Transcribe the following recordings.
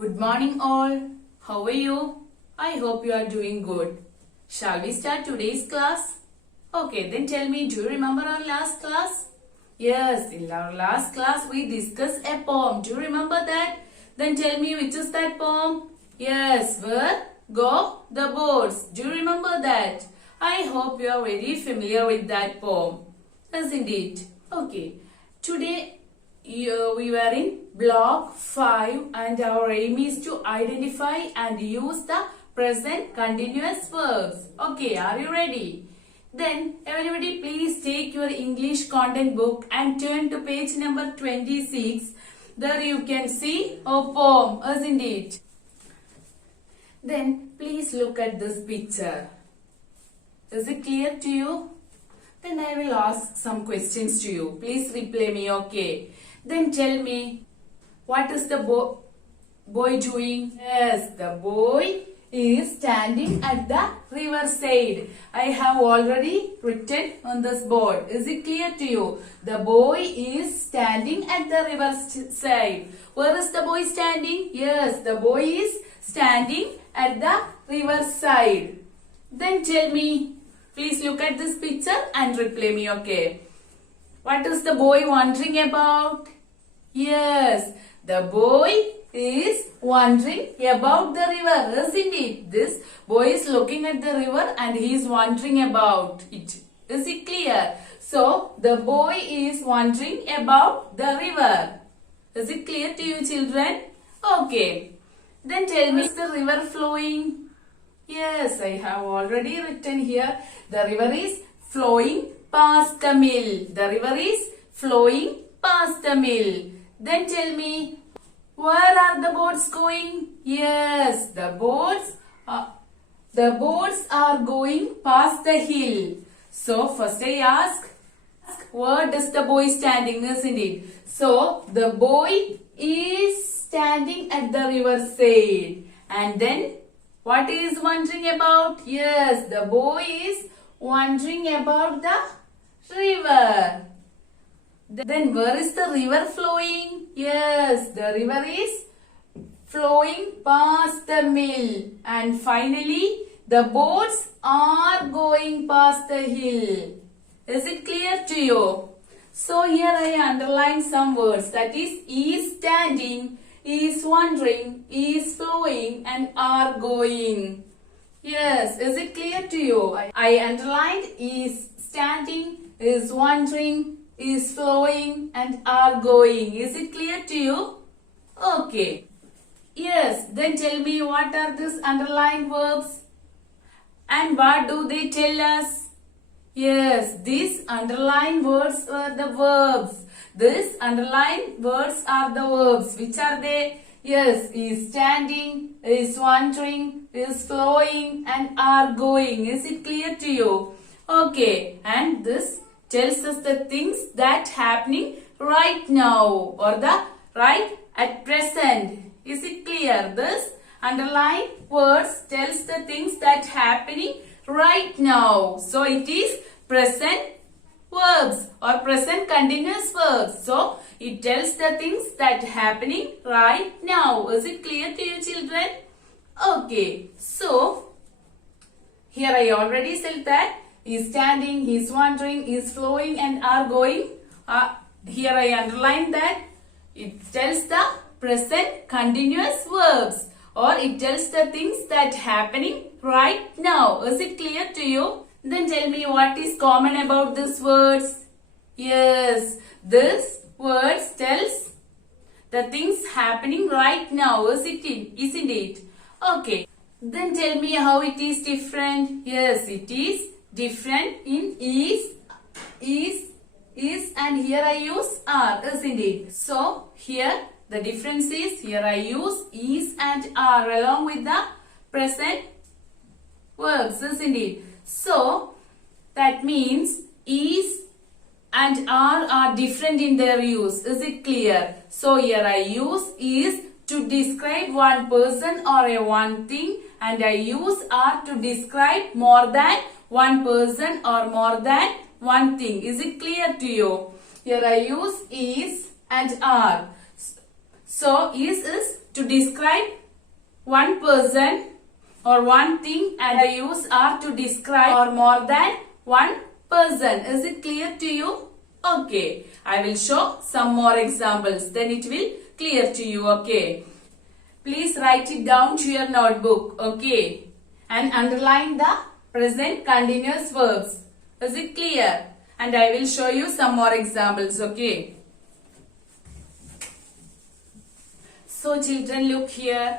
Good morning all. How are you? I hope you are doing good. Shall we start today's class? Okay, then tell me, do you remember our last class? Yes, in our last class we discussed a poem. Do you remember that? Then tell me, which is that poem? Yes, where go the birds. Do you remember that? I hope you are very familiar with that poem. Isn't it? Okay. Today we were in block 5 and our aim is to identify and use the present continuous verbs. Okay, are you ready? Then everybody please take your English content book and turn to page number 26. There you can see a poem, isn't it? Then please look at this picture. Is it clear to you? Then I will ask some questions to you. Please reply me, okay? Then tell me, what is the boy doing? Yes, the boy is standing at the river side. I have already written on this board. Is it clear to you? The boy is standing at the river side. Where is the boy standing? Yes, the boy is standing at the river side. Then tell me, please look at this picture and reply me, okay? What is the boy wondering about? Yes, the boy is wondering about the river, isn't it? This boy is looking at the river and he is wondering about it. Is it clear? So, the boy is wondering about the river. Is it clear to you, children? Okay. Then tell me, is the river flowing? Yes, I have already written here. The river is flowing past the mill. The river is flowing past the mill. Then tell me, where are the boats going? Yes, the boats are going past the hill. So first I ask, where does the boy standing, isn't it? So the boy is standing at the river side. And then what he is wondering about? Yes, the boy is wondering about the river. Then where is the river flowing? Yes, the river is flowing past the mill. And finally, the boats are going past the hill. Is it clear to you? So here I underline some words. That is standing, is wondering, is flowing and are going. Yes, is it clear to you? I underlined is standing, is wondering, is flowing and are going. Is it clear to you? Okay. Yes, then tell me, what are these underlined verbs? And what do they tell us? Yes, these underlined words are the verbs. These underlined words are the verbs. Which are they? Yes, is standing, is wondering, is flowing and are going. Is it clear to you? Okay, and this tells us the things that happening right now or the right at present. Is it clear? This underlined words tells the things that happening right now. So it is present verbs or present continuous verbs. So it tells the things that happening right now. Is it clear to you, children? Okay. So here I already said that is standing, is wondering, is flowing and are going. Here I underline that it tells the present continuous verbs or it tells the things that happening right now. Is it clear to you? Then tell me, what is common about these words? Yes, this words tells the things happening right now. Isn't it? Okay. Then tell me how it is different. Yes, it is different in is and here I use are, isn't it? So here the difference is, here I use is and are along with the present verbs, isn't it? So that means is and are different in their use. Is it clear? So here I use is to describe one person or a one thing and I use are to describe more than one person or more than one thing. Is it clear to you? Here I use is and are. So is to describe one person or one thing, and the use are to describe or more than one person. Is it clear to you? Okay. I will show some more examples. Then it will clear to you. Okay. Please write it down to your notebook. Okay. And underline the present continuous verbs. Is it clear? And I will show you some more examples. Okay. So children, look here.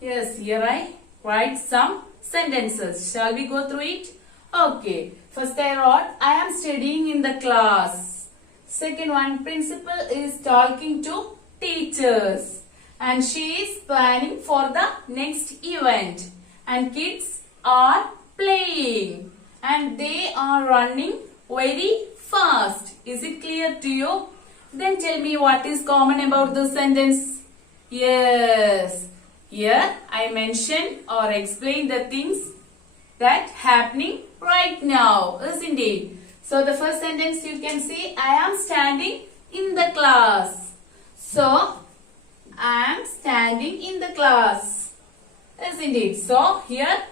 Yes, here I write some sentences. Shall we go through it? Okay. First I wrote, I am studying in the class. Second one, principal is talking to teachers. And she is planning for the next event. And kids are playing. And they are running very fast. Is it clear to you? Then tell me what is common about this sentence. Yes. Here I mention or explain the things that happening right now, isn't it? So the first sentence you can see, I am standing in the class. So I am standing in the class, isn't it? So here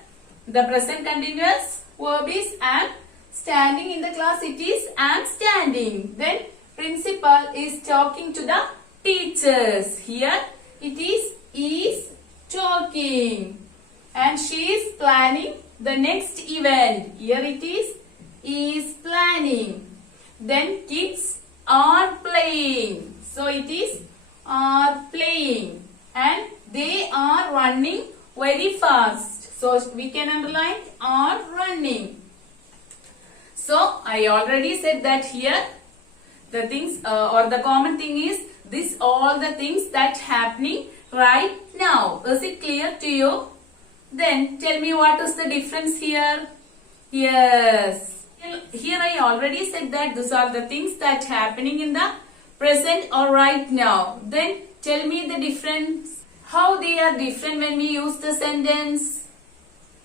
the present continuous verb is I am standing in the class. It is I am standing. Then principal is talking to the teachers. Here it is talking, and she is planning the next event. Here it is planning. Then kids are playing. So it is are playing, and they are running very fast. So we can underline are running. So I already said that here the things or the common thing is this all the things that happening right now. Is it clear to you? Then tell me what is the difference here? Yes. Here I already said that these are the things that happening in the present or right now. Then tell me the difference. How they are different when we use the sentence?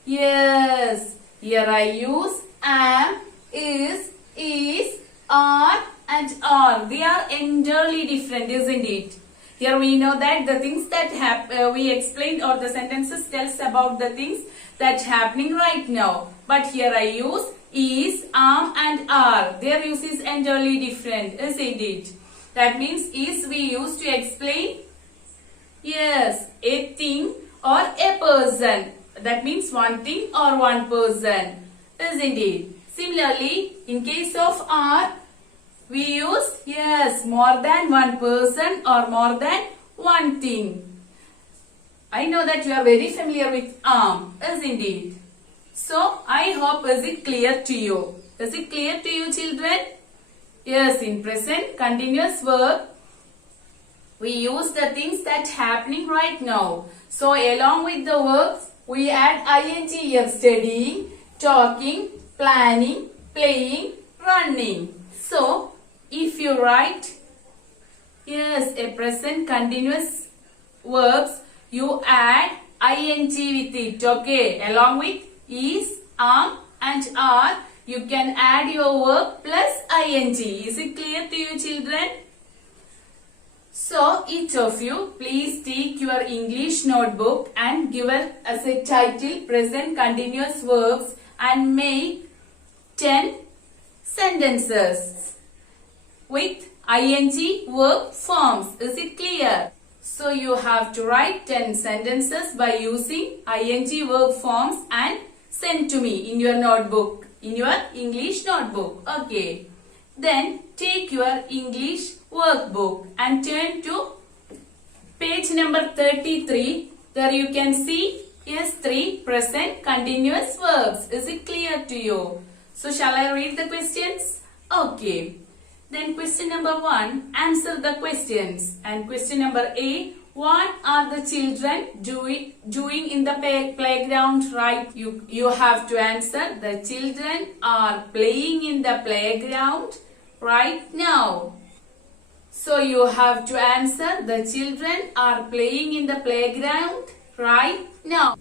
Yes. Here I use am, is, are and are. They are entirely different, isn't it? Here we know that the things that we explained or the sentences tells about the things that happening right now. But here I use is, and are. Their use is entirely different, isn't it? That means is we use to explain, yes, a thing or a person. That means one thing or one person, isn't it? Similarly, in case of are, we use, yes, more than one person or more than one thing. I know that you are very familiar with isn't it? So, I hope is it clear to you? Is it clear to you, children? Yes, in present continuous verb, we use the things that happening right now. So, along with the verbs, we add ing here, studying, talking, planning, playing, running. So, if you write, yes, a present continuous verbs, you add ing with it, okay? Along with is, and are, you can add your verb plus ing. Is it clear to you, children? So, each of you, please take your English notebook and give us as a title present continuous verbs and make 10 sentences with ing verb forms. Is it clear? So you have to write 10 sentences by using ing verb forms and send to me in your notebook, in your English notebook. Okay. Then take your English workbook and turn to page number 33. There you can see S3 present continuous verbs. Is it clear to you? So shall I read the questions? Okay. Then question number 1, answer the questions. And question number A, what are the children doing in the playground right? You have to answer, the children are playing in the playground right now. So you have to answer, the children are playing in the playground right now.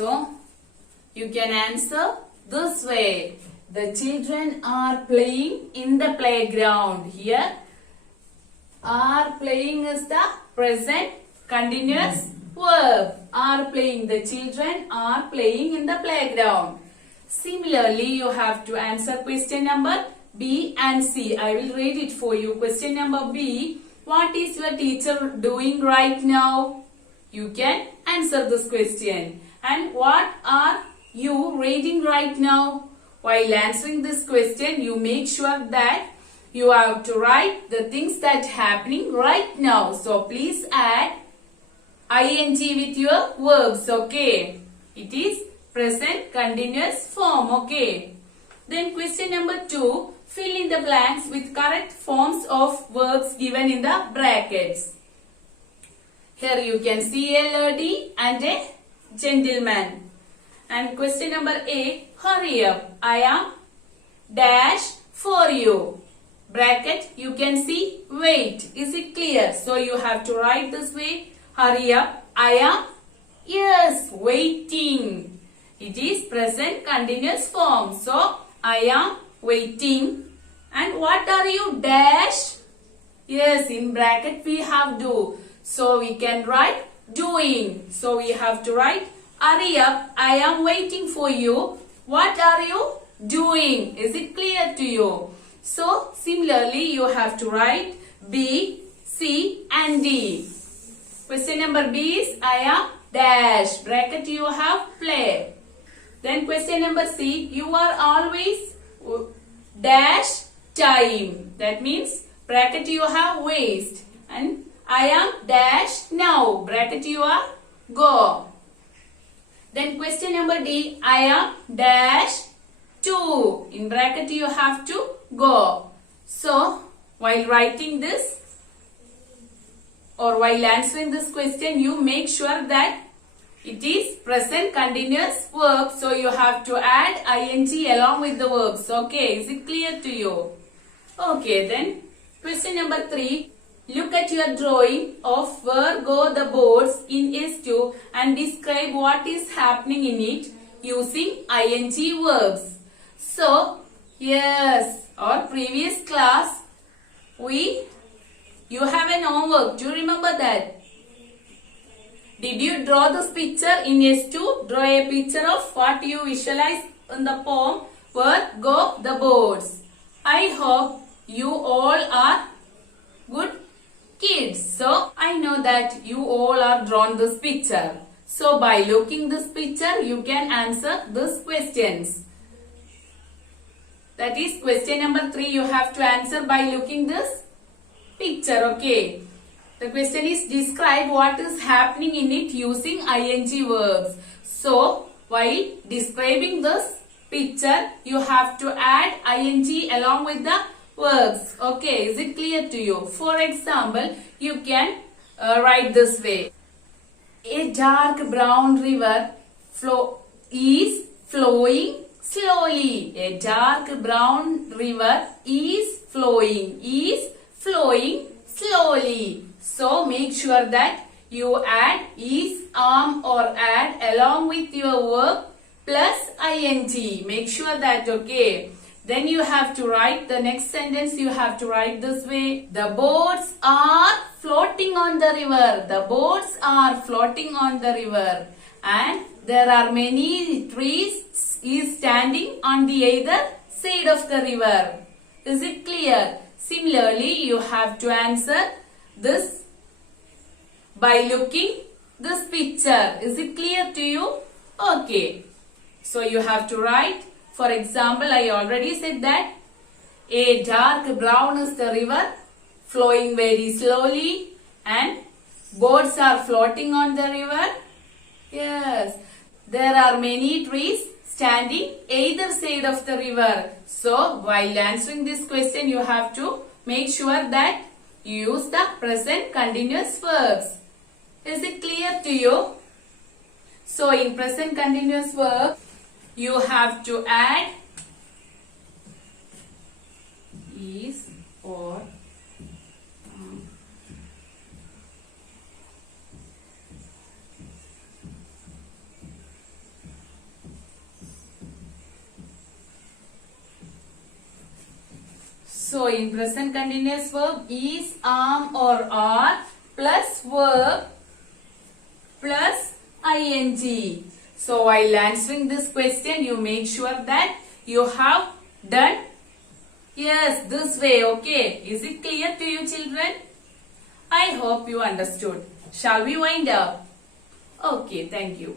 So you can answer this way. The children are playing in the playground. Here, are playing is the present continuous verb. Are playing. The children are playing in the playground. Similarly, you have to answer question number B and C. I will read it for you. Question number B. What is your teacher doing right now? You can answer this question. And what are you reading right now? While answering this question, you make sure that you have to write the things that happening right now. So please add ing with your verbs, okay? It is present continuous form, okay? Then question number 2, fill in the blanks with correct forms of verbs given in the brackets. Here you can see a lady and a gentleman. And question number A, hurry up. I am dash for you. Bracket, you can see wait. Is it clear? So you have to write this way. Hurry up. I am, yes, waiting. It is present continuous form. So I am waiting. And what are you dash? Yes, in bracket we have do. So we can write doing. So we have to write hurry up. I am waiting for you. What are you doing? Is it clear to you? So similarly you have to write B, C and D. Question number B is I am dash. Bracket you have play. Then question number C, you are always dash time. That means bracket you have waste. And I am dash now. Bracket you are go. Then question number D, I am dash to. In bracket you have to go. So while writing this or while answering this question, you make sure that it is present continuous verb. So you have to add ing along with the verbs. Okay, is it clear to you? Okay, then question number 3. Look at your drawing of where go the boards in S2 and describe what is happening in it using ing verbs. So, yes, our previous class, you have an homework. Do you remember that? Did you draw this picture in S2? Draw a picture of what you visualize in the poem, where go the boards. I hope you all are good kids. So I know that you all are drawn this picture. So by looking this picture, you can answer these questions. That is question number 3. You have to answer by looking this picture. Okay. The question is describe what is happening in it using ing verbs. So while describing this picture, you have to add ing along with the verbs. Okay, is it clear to you? For example, you can write this way. A dark brown river is flowing slowly. A dark brown river is flowing slowly. So make sure that you add is, or add along with your verb plus ing. Make sure that, okay. Then you have to write the next sentence. You have to write this way. The boats are floating on the river. The boats are floating on the river. And there are many trees is standing on the either side of the river. Is it clear? Similarly, you have to answer this by looking this picture. Is it clear to you? Okay. So you have to write. For example, I already said that a dark brown is the river flowing very slowly and boats are floating on the river. Yes, there are many trees standing either side of the river. So while answering this question, you have to make sure that you use the present continuous verbs. Is it clear to you? So in present continuous verb, you have to add is or So in present continuous verb, is, am or are plus verb plus ing. So while answering this question, you make sure that you have done yes this way. Okay, is it clear to you, children? I hope you understood. Shall we wind up? Okay, thank you.